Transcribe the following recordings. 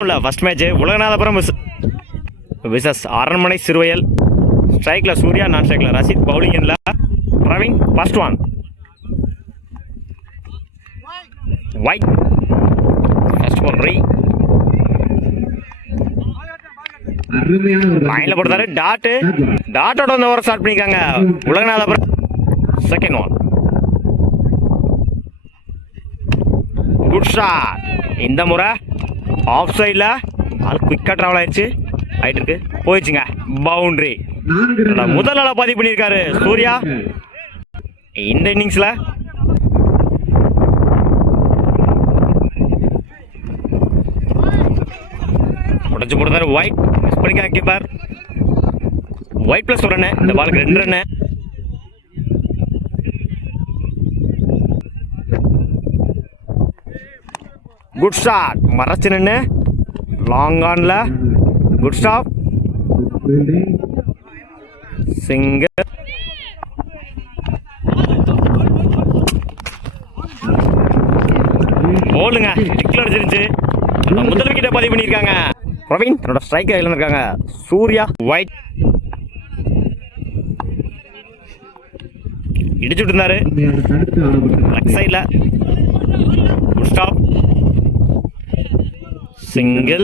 First match Ulaganathapuram versus அரண்மனை சிறுவயல். ஸ்ட்ரைக்ல சூர்யா, நான் ஸ்ட்ரைக்ல Rasheed, bowling எண்ட்ல Praveen. First one wide, first ball ரீ லைன்ல போட்டாரு. டாட்டோட வந்து ஓவர் ஸ்டார்ட் பண்ணிருக்காங்க Ulaganathapuram. Second one good shot. இந்த முறை ஆஃப் சைடில் ஆள் குயிக்காக ட்ராவல் ஆயிடுச்சு. ஆயிட்டு இருக்கு, போயிடுச்சுங்க, பவுண்டரி. முதல் நாள பதிவு பண்ணியிருக்காரு சூர்யா இந்த இன்னிங்ஸில். உடச்சு போடுறாரு ஒயிட், மிஸ் பண்ணிக்காங்க கீப்பர். ஒயிட் பிளஸ் ஒரு ரன்னு, இந்த பாலுக்கு 2 ரன்னு. குட் ஷாட், மறைச்சு நின்று லாங் ஆன்ல குட் ஸ்டாப். சிங்கிள். போலுங்க, டிக்ல அடிச்சிருச்சு. முதல் விக்கெட்டை பதிவு பண்ணியிருக்காங்க பிரவீன். தன்னோட ஸ்ட்ரைக்கை இழந்திருக்காங்க சூர்யா. ஒயிட் இடிச்சுட்டு இருந்தாரு லெஃப்ட் சைட்ல. Good stop, single.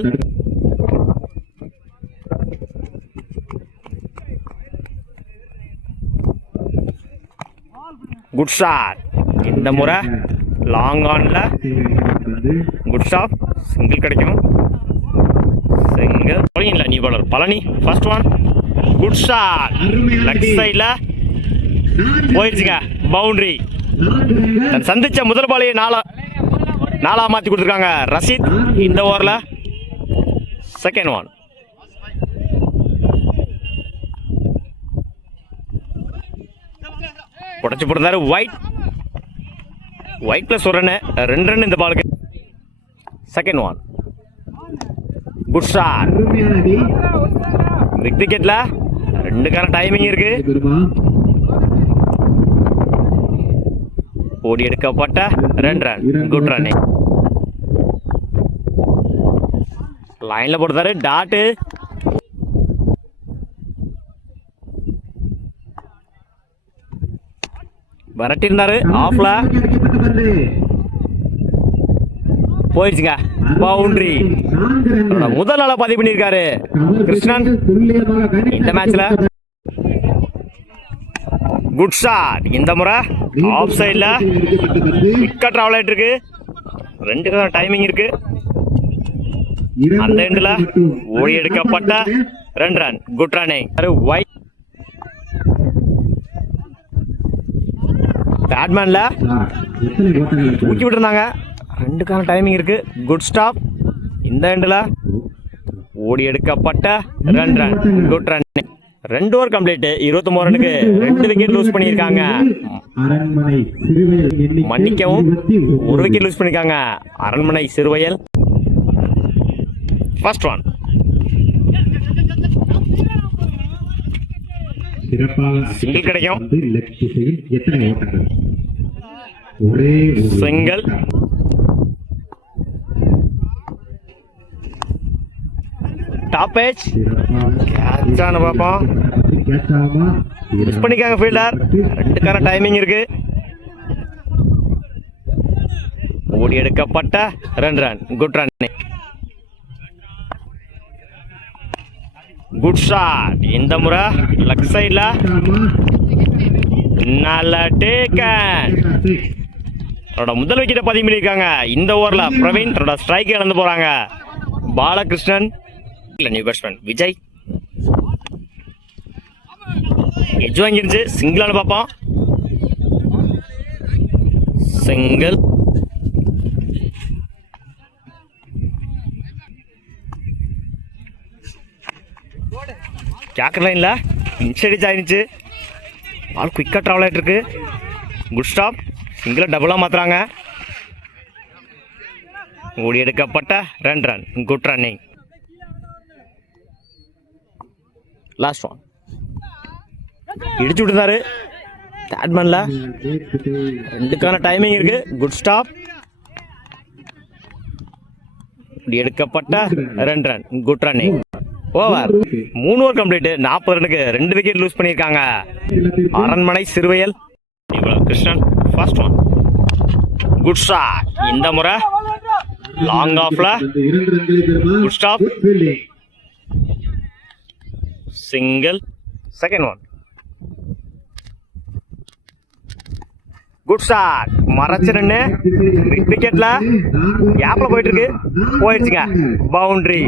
Good shot. இந்த முறை லாங் ஆன்ல குட் ஸ்டாப், சிங்கிள் கிடைக்கும். சிங்கிள். பழனியில் new bowler Palani. First one good shot, left சைட்ல போயிடுச்சுங்க, பவுண்டரி. சந்திச்ச முதல் பாலையை நாலா மாற்றி கொடுத்துருக்காங்க ரஷீத் இந்த ஓவரில். செகண்ட் ஒன் உடச்சு போட்டுருந்தாரு ஒயிட். ஒயிட் பிளஸ் ஒரு ரன்னு, 2 ரன் இந்த பாலுக்கு. Second one good shot. பிக் விக்கெட்ல 2க்கான டைமிங் இருக்கு. ஓடி எடுக்கப்பட்ட 2 ரன், குட் ரன். லைன்ல போட்டுதாரு டாட்டு. விரட்டி இருந்தாரு ஆஃப்ல, போயிடுச்சுங்க, பவுண்டரி. முதல் நாள பதிவு பண்ணியிருக்காரு கிருஷ்ணன் இந்த மேட்ச்ல. Good shot. இந்த முறை ஆஃப் சைட்ல விக்கெட் ட்ராவல் ஆயிட்டு இருக்கு. 2 டைமிங் இருக்கு. அந்த எண்ட்ல ஓடி எடுக்கப்பட்ட 2 ரன், குட் ரன்னிங். ஒயிட் பேட்மேன்ல தூக்கி விட்டு இருந்தாங்க. 2க்கான டைமிங் இருக்கு. Good stop. இந்த எண்ட்ல ஓடி எடுக்கப்பட்ட 2 run, good running. 2 over complete. 29 ரனுக்கு 2 விக்கெட் லூஸ் பண்ணியிருக்காங்க. மன்னிக்கவும், 1 விக்கெட் லூஸ் பண்ணியிருக்காங்க Aranmanai Siruvayal. First one single கிடைக்கும். சிங்கிள். டாப் ஏஜ் கேட்ச் ஆன பாப்போம். மிஸ் பண்ணிக்காங்க ஃபீல்டர். 2க்கான டைமிங் இருக்கு. ஓடி எடுக்கப்பட்ட 2 run, good run. Good shot. இந்த முறை லெஃப்ட் சைட்ல நல்ல டேக்கன். முதல் விக்கெட்டை பதிவு பண்ணியிருக்காங்க இந்த ஓவர்ல பிரவீன். தன்னோட ஸ்ட்ரைக் இழந்து போறாங்க Balakrishnan. New batsman Vijay edge வாங்கிருச்சு. சிங்கிளானு பார்ப்போம். சிங்கிள். கேக்கர் லைன்ல இன்சைட் ஆயிருச்சு. பால் குயிக்காக ட்ராவல் ஆகிட்டு இருக்கு. Good stop. சிங்கிளை டபுளாக மாற்றுறாங்க. ஓடி எடுக்கப்பட்ட 2 run, good running. Last one இடிச்சு விட்டுருந்தாரு பேட்மேன்ல. 2க்கான டைமிங் இருக்கு. Good stop. இப்படி எடுக்கப்பட்ட 2 run. Good running. Over. 3 over complete. 40 ரனுக்கு 2 விக்கெட் லூஸ் பண்ணியிருக்காங்க Aranmanai Siruvayal. Krishnan first one. Good shot. இந்த முறை லாங் ஆஃப்ல good stop. Single. Second one. Good shot. மறைச்சு நின்று விக்கெட்ல கேப்ல போயிட்டு இருக்கு. போயிடுச்சுங்க. பவுண்டரி.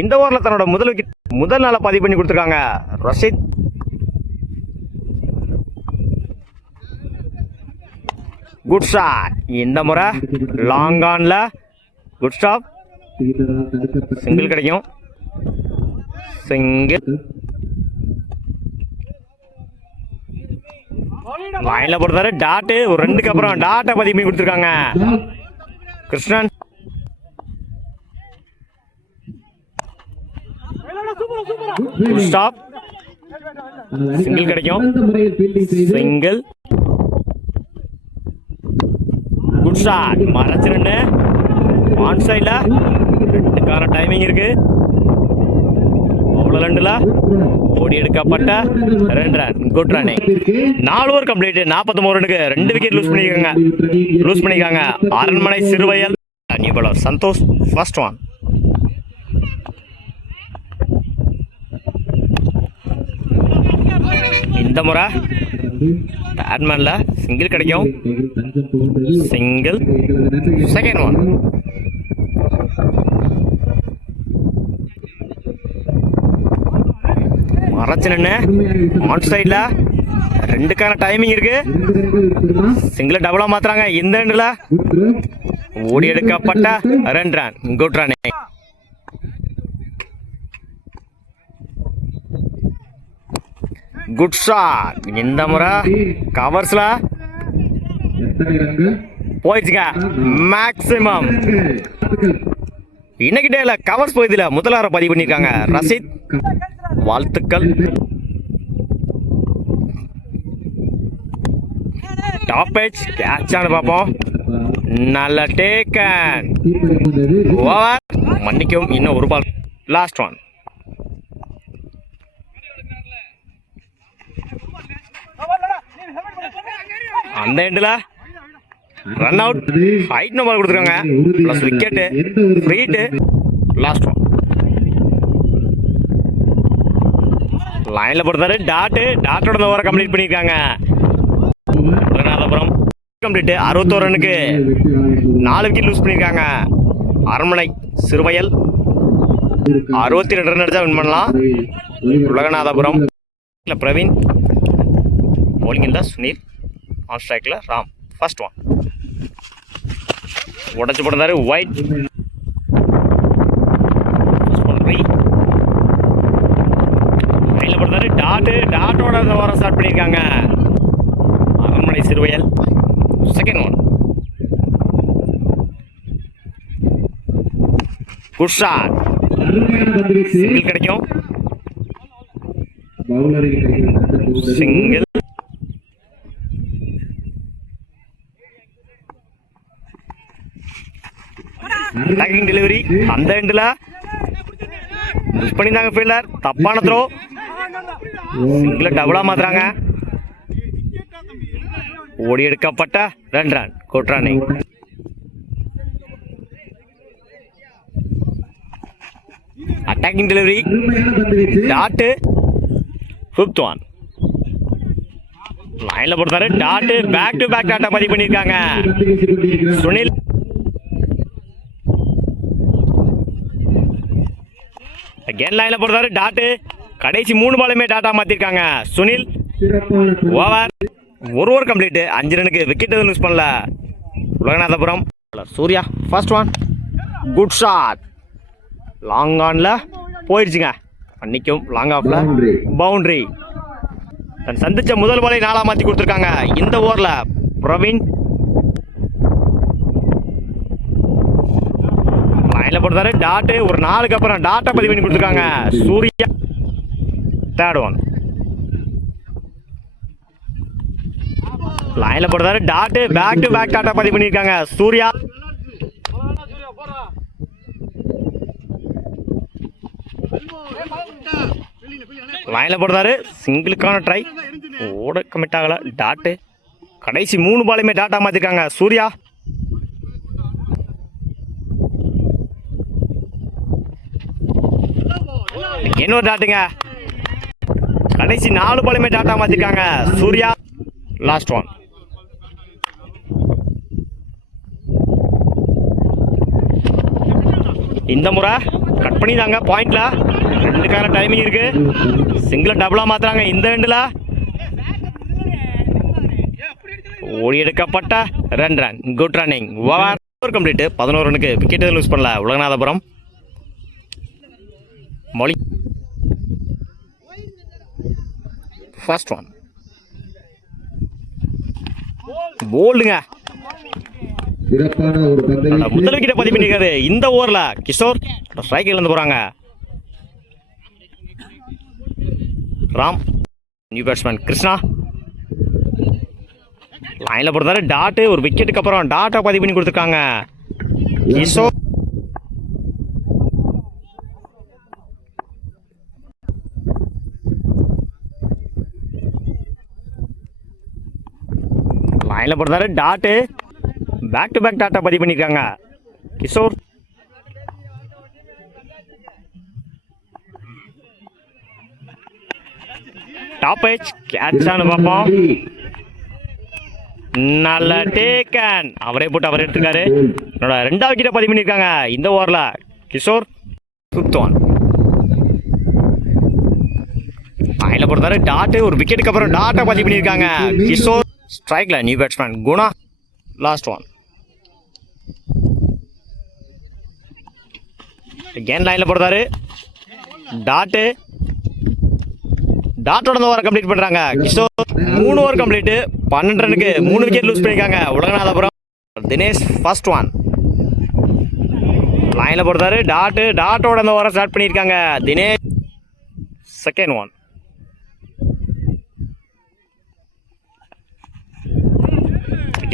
இந்த ஓவர்ல தன்னோட முதல் விக்கெட் முதல் நாள பதிவு பண்ணி கொடுத்துருக்காங்க ரஷீத். Good shot. இந்த முறை லாங் ஆன்ல குட் ஸ்டாப். சிங்கிள் கிடைக்கும். சிங்கிள். லைன்ல போடுறாரு. டாட்டு. ஒரு 2க்கு அப்புறம் டாட்டை பதிவு பண்ணி கொடுத்துருக்காங்க கிருஷ்ணன். ஸ்டாப். சிங்கிள் கிடைக்கும். சிங்கிள். Good shot. மறைச்சு 2 ஆன் சைட்ல 2க்கான டைமிங் இருக்கு. அவ்வளோ 2ல ஓடி எடுக்கப்பட்ட 2 run. Good running. 4 over complete. 49 ரனுக்கு 2 விக்கெட் லூஸ் பண்ணிருக்காங்க Aranmanai Siruvayal. New bowler Santosh first one. இந்த முறை பேட்மேன்ல சிங்கிள் கிடைக்கும். சிங்கிள். Second one. மறைச்சு நின்று ஆன் சைட்ல 2க்கான டைமிங் இருக்கு. சிங்கிள் டபுளா மாத்துறாங்க இந்த எண்ட்ல. ஓடி எடுக்கப்பட்ட 2 run. Good running. Good shot. இந்த முறை கவர்ஸ்ல போயிடுச்சுங்க. மேக்ஸிமம் இன்னைக்கு டேல கவர்ஸ் போயதுல முதலார பதிவு பண்ணிருக்காங்க ரஷீத். வாழ்த்துக்கள். டாப் எட்ஜ் கேட்ச் ஆன பாப்போம். நல்ல டேக்கன். ஓவர். மன்னிக்கும். இன்னும் ஒரு பால். Last one. அந்த எண்ட்ல ரன் அவுட். ஹைட் நம்பர் கொடுத்துருக்காங்க. Plus wicket. Free hit. Last one. லைன்ல போடுறாரு. டாட்டோட ஓவரை கம்ப்ளீட் பண்ணிருக்காங்க ரங்கநாதபுரம். கம்ப்ளீட். 61 ரனுக்கு 4 விக்கெட் லூஸ் பண்ணிருக்காங்க அரண்மனை சிறுவயல். 62 ரன் அடிச்சா வின் பண்ணலாம் உலகநாதபுரம். பிரவீன். பவுலிங்ல சுனில். ஆன் ஸ்ட்ரைக்ல ராம். First one. உடச்சு போட்டாரு. ஒயிட். லைன்ல போட்டாரு. டாட்டோட ஓவரை ஸ்டார்ட் பண்ணிருக்காங்க Aranmanai Siruvayal. Second one. Good shot. Single கிடைக்கும். சிங்கிள். Attacking delivery. அந்த எண்ட்ல மிஸ் பண்ணிருந்தாங்க ஃபீல்டர். தப்பான த்ரோ. சிங்கிள் டபுளா மாத்துறாங்க. ஓடி எடுக்கப்பட்ட 2 run. Good running. Attacking delivery. Dot. Fifth one. லைன்ல போட்டாரு. டாட்டு. பேக் டு பேக் டாட்டா பதிவு பண்ணிருக்காங்க சுனில். அகைன் லைன்ல போட்டாரு. டாட்டு. கடைசி 3 பாலுமே டாட்டா மாத்திருக்காங்க சுனில். ஓவர். 1 over complete. 5 ரனுக்கு விக்கெட் எதுவும் லூஸ் பண்ணல Ulaganathapuram. Surya first one. Good shot. Long ஆன்ல போயிடுச்சுங்க. அன்னைக்கும் லாங் ஆஃப்ல பவுண்டரி. தன் சந்திச்ச முதல் பாலை 4ஆ மாத்தி கொடுத்துருக்காங்க இந்த ஓவர்ல பிரவீன். லைன்ல போட்டாரு. டாட்டு. ஒரு 4க்கு அப்புறம் டாட்டா பதிவு பண்ணி கொடுத்துருக்காங்க சூர்யா. Third one. லைன்ல போட்டாரு. டாட்டு. பேக் டு பேக் டாட்டா பதிவு பண்ணிருக்காங்க சூர்யா. லைனில் போடுறாரு, சிங்கிளுக்கான ட்ரை, ஓட கமிட் ஆகலை, டாட்டு. கடைசி 3 பாலையுமே டாட்டா மாற்றிருக்காங்க சூர்யா. இன்னொரு டாட்டுங்க. கடைசி 4 பாலுமே டாட்டா மாற்றிருக்காங்க சூர்யா. Last one. இந்த முறை கட் பண்ணி தாங்க பாயிண்ட்ல. 2க்கான டைமிங் இருக்கு. சிங்கிள டபுளா மாத்துறாங்க இந்த எண்டில். ஓடி எடுக்கப்பட்ட 2 run. Good running. Over complete. 11 ரனுக்கு விக்கெட் லூஸ் பண்ணல உலகநாதபுரம். மொழி ஃபர்ஸ்ட் ஒன். போல்டுங்க. முதல் விக்கெட்டை பதிவு பண்ணிருக்காரு இந்த ஓவர்ல கிஷோர். ஸ்ட்ரைக்கில் இருந்து போறாங்க ராம். நியூ பேட்ஸ்மேன் கிருஷ்ணா லைன்ல போடுறாரு. டாட்டு. ஒரு விக்கெட்டுக்கு அப்புறம் டாட்டா பதிவு பண்ணி கொடுத்துருக்காங்க கிஷோர். லைன்ல போடுறாரு. டாட்டு. பேக் டு பேக் டாட்டா பதிவு பண்ணிருக்காங்க கிஷோர். டாப் ஏஜ் கேட்ச் ஆனு பார்ப்போம். நல்ல டேக்கன். அவரே போட்டு அவர் எடுத்துருக்காரு. என்னோட 2வது விக்கெட்டை பதிவு பண்ணிருக்காங்க இந்த ஓவர்ல கிஷோர். 5th one. லைன்ல போடுறாரு. டாட்டு. ஒரு விக்கெட்டுக்கு அப்புறம் டாட்டா பதிவு பண்ணிருக்காங்க கிஷோர். ஸ்ட்ரைக்ல new batsman Guna. Last one. கேன் லைன்ல போடுறாரு. டாட்டு. டாட்டோட ஓவரை கம்ப்ளீட் பண்றாங்க கிஷோர். 3 over complete. 12 ரனுக்கு 3 விக்கெட் லூஸ் பண்ணிருக்காங்க உலகநாதபுரம். Dinesh first one. லைன்ல போடுறாரு. டாட்டு. டாட்டோட ஓவரை ஸ்டார்ட் பண்ணிருக்காங்க தினேஷ். Second one.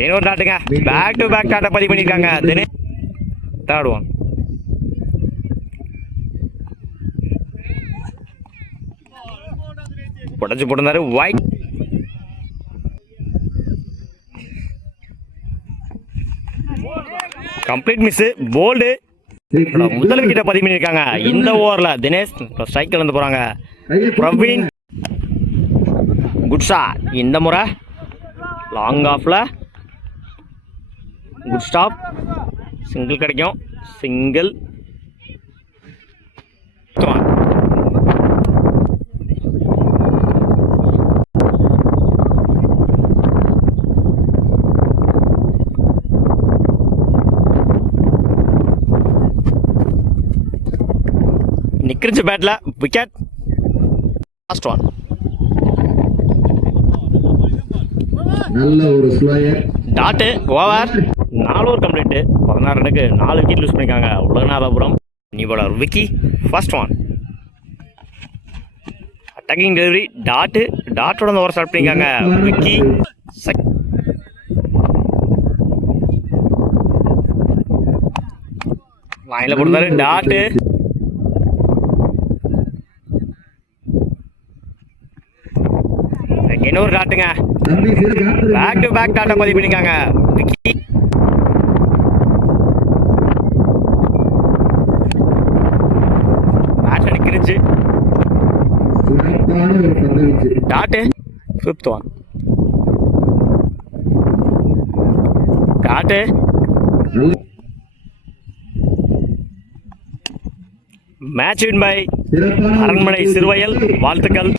இன்னொரு டாட்டுங்க. பேக் டு பேக் டாட்டா பதிவு பண்ணிருக்காங்க தினேஷ். Third one. உடச்சு போட்டிருந்தாரு. ஒயிட். Complete miss. போல்டு. முதல் விக்கெட்டை பதிவு பண்ணிருக்காங்க இந்த ஓவர்ல தினேஷ். ஸ்ட்ரைக்கில் இருந்து போறாங்க பிரவீன். Good shot. இந்த முறை லாங் ஆஃப்ல குட் ஸ்டாப். சிங்கிள் கிடைக்கும். சிங்கிள். நிக்கிருச்சு பேட்ல. விக்கெட். Last one. நல்ல ஒரு slower. Dot. Over. 4 over complete. 16 ரனுக்கு 4 விக்கெட் லூஸ் பண்ணிருக்காங்க Ulaganathapuram. New bowler Vicky. First one. Attacking delivery. Dot. டாட்டோட ஓவர் ஸ்டார்ட் பண்ணிருக்காங்க விக்கி. லைன்ல போடுறாரு. டாட்டு. இன்னொரு டாட்டுங்க. பேக் டு பேக் டாட்டா பதிவு பண்ணிருக்காங்க விக்கி. பேட் அடிக்கிருச்சு. Dot. 5th one. Dot. Match win by Aranmanai Siruvayal. வாழ்த்துக்கள்.